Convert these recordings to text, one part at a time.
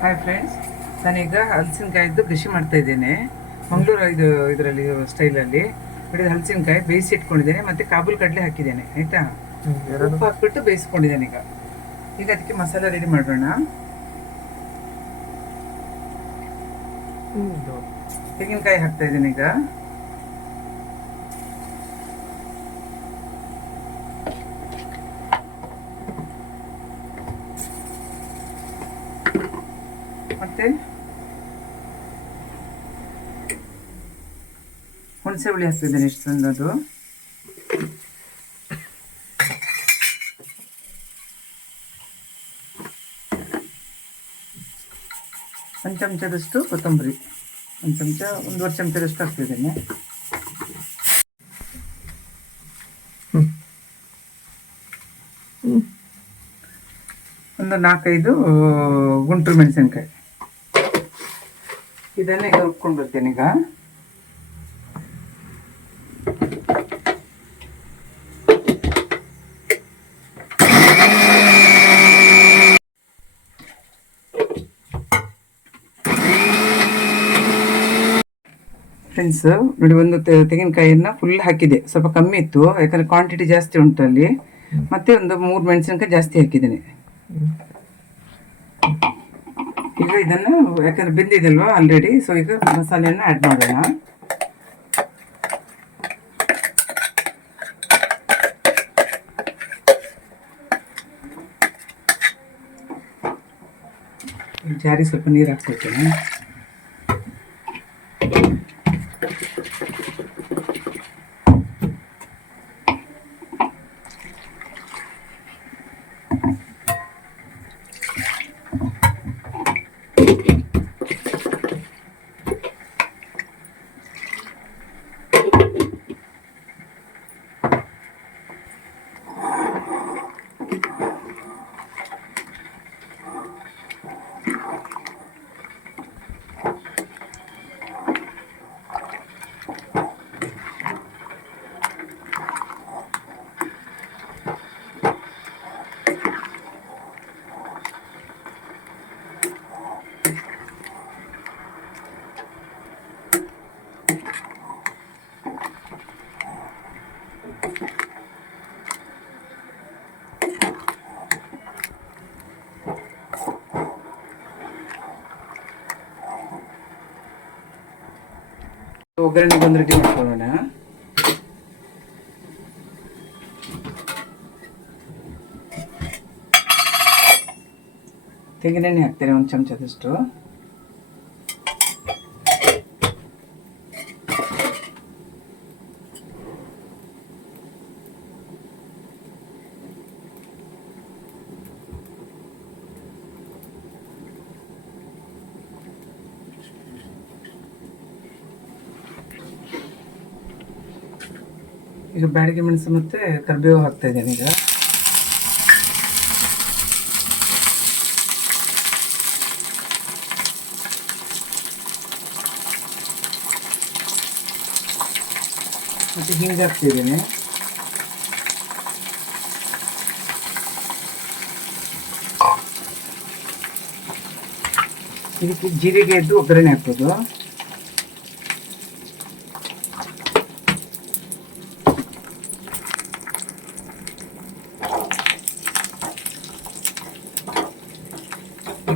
Hi friends ನಾನೀಗ ಹಲಸಿನಕಾಯಿದ್ದು ಕೃಷಿ ಮಾಡ್ತಾ ಇದ್ದೇನೆ. ಮಂಗಳೂರು ಇದು ಇದರಲ್ಲಿ ಸ್ಟೈಲಲ್ಲಿ ಹಿಡಿದು ಹಲಸಿನಕಾಯಿ ಬೇಯಿಸಿ ಇಟ್ಕೊಂಡಿದ್ದೇನೆ ಮತ್ತೆ ಕಾಬೂಲ್ ಕಡಲೆ ಹಾಕಿದ್ದೇನೆ ಆಯಿತಾ? ಉಪ್ಪು ಹಾಕ್ಬಿಟ್ಟು ಬೇಯಿಸ್ಕೊಂಡಿದ್ದೇನೆ ಈಗ. ಈಗ ಅದಕ್ಕೆ ಮಸಾಲ ರೆಡಿ ಮಾಡೋಣ. ತೆಂಗಿನಕಾಯಿ ಹಾಕ್ತಾ ಇದ್ದೇನೆ ಈಗ ಮತ್ತೆ ಹುಣಸೆ ಹುಳಿ ಹಾಕ್ತಿದ್ದೇನೆ ಎಷ್ಟು ಅದು ಒಂದು ಚಮಚದಷ್ಟು ಕೊತ್ತಂಬರಿ ಒಂದು ಚಮಚ ಒಂದೂವರೆ ಚಮಚದಷ್ಟು ಹಾಕ್ತಿದ್ದೇನೆ ಒಂದು ನಾಲ್ಕೈದು ಗುಂಟೂರು ಮೆಣಸಿನ್ಕಾಯಿ. ಇದನ್ನೇ ರುಬ್ಕೊಂಡು ಬರ್ತೇನೆ ಈಗ ಫ್ರೆಂಡ್ಸ್ ನೋಡಿ ಒಂದು ತೆಂಗಿನಕಾಯಿಯನ್ನ ಫುಲ್ ಹಾಕಿದೆ. ಸ್ವಲ್ಪ ಕಮ್ಮಿ ಇತ್ತು ಯಾಕಂದ್ರೆ ಕ್ವಾಂಟಿಟಿ ಜಾಸ್ತಿ ಉಂಟು ಅಲ್ಲಿ. ಮತ್ತೆ ಒಂದು ಮೂರು ಮೆಣಸಿನಕಾಯಿ ಜಾಸ್ತಿ ಹಾಕಿದ್ದೇನೆ. ಈಗ ಇದನ್ನು ಯಾಕಂದ್ರೆ ಬೆಂದಿದಲ್ವಾ ಆಲ್ರೆಡಿ ಸೊ ಈಗ ಮಸಾಲೆಯನ್ನು ಆ್ಯಡ್ ಮಾಡೋಣ. ಜಾರಿ ಸ್ವಲ್ಪ ನೀರು ಹಾಕ್ಕೊಳ್ತೇನೆ. ಒಗ್ಗರಣೆಗೆ ಒಂದು ರೆಡಿ ಮಾಡ್ಕೊಳ್ಳೋಣ ತೆಂಗಿನೆಣ್ಣೆ ಹಾಕ್ತೇನೆ ಒಂದು ಚಮಚದಷ್ಟು ಈಗ ಬ್ಯಾಡಿಗೆ ಮೆಣಸು ಮತ್ತೆ ಕರಿಬೇವು ಹಾಕ್ತಾ ಇದ್ದೇನೆ ಈಗ. ಮತ್ತೆ ಹಿಂಗೆ ಹಾಕ್ತಿದ್ದೀನಿ ಇದಕ್ಕೆ ಜೀರಿಗೆ ಎದ್ದು ಒಗ್ಗರಣೆ ಹಾಕೋದು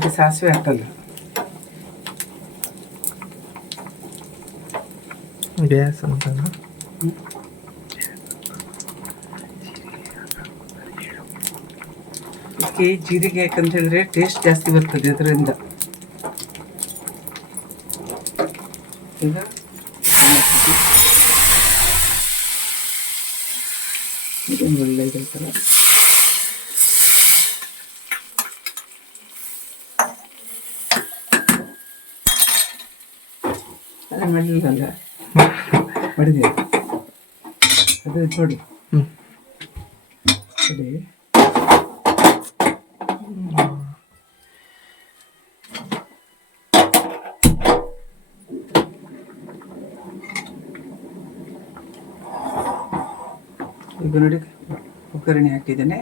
ಈಗ ಸಾಸಿವೆ ಹಾಕಲ್ಲ ಗ್ಯಾಸ್ ಅಂತ ಇದಕ್ಕೆ ಜೀರಿಗೆ ಯಾಕಂತ ಹೇಳಿದ್ರೆ ಟೇಸ್ಟ್ ಜಾಸ್ತಿ ಬರ್ತದೆ ಅದರಿಂದ ಈಗ ಇದೊಂದು ಒಳ್ಳೆ ಇದಾಯ್ತಲ್ಲ ಅದೇ ಮಾಡಲಿಲ್ಲಲ್ಲ ಮಾಡಿದೆ ಅದು ನೋಡಿ. ಹ್ಮ್. ಸರಿ ಈಗ ನೋಡಿ ಒಗ್ಗರಣೆ ಹಾಕಿದ್ದೇನೆ.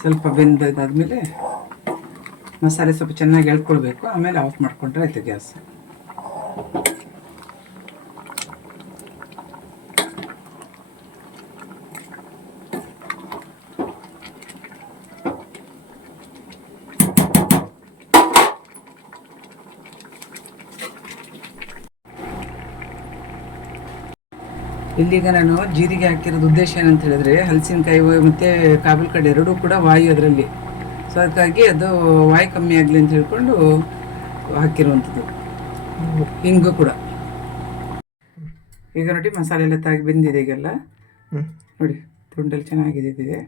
ಸ್ವಲ್ಪ ಬೆಂದಾದ್ಮೇಲೆ ಮಸಾಲೆ ಸ್ವಲ್ಪ ಚೆನ್ನಾಗಿ ಎಳ್ಕೊಳ್ಬೇಕು. ಆಮೇಲೆ ಆಫ್ ಮಾಡ್ಕೊಂಡ್ರೆ ಆಯ್ತು ಗ್ಯಾಸ್. ಇಲ್ಲಿಗ ನಾನು ಜೀರಿಗೆ ಹಾಕಿರೋದು ಉದ್ದೇಶ ಏನಂತ ಹೇಳಿದ್ರೆ ಹಲಸಿನಕಾಯಿ ಮತ್ತು ಕಾಬಲ್ ಕಡೆ ಎರಡೂ ಕೂಡ ವಾಯು ಅದರಲ್ಲಿ. ಸೊ ಅದಕ್ಕಾಗಿ ಅದು ವಾಯು ಕಮ್ಮಿ ಆಗಲಿ ಅಂತ ಹೇಳ್ಕೊಂಡು ಹಾಕಿರುವಂಥದ್ದು. ಹಿಂಗು ಕೂಡ. ಈಗ ನೋಡಿ ಮಸಾಲೆ ಎಲ್ಲ ತಾಗಿ ಬೆಂದಿದೆ ಈಗೆಲ್ಲ. ನೋಡಿ ತುಂಡಲ್ಲಿ ಚೆನ್ನಾಗಿದೆ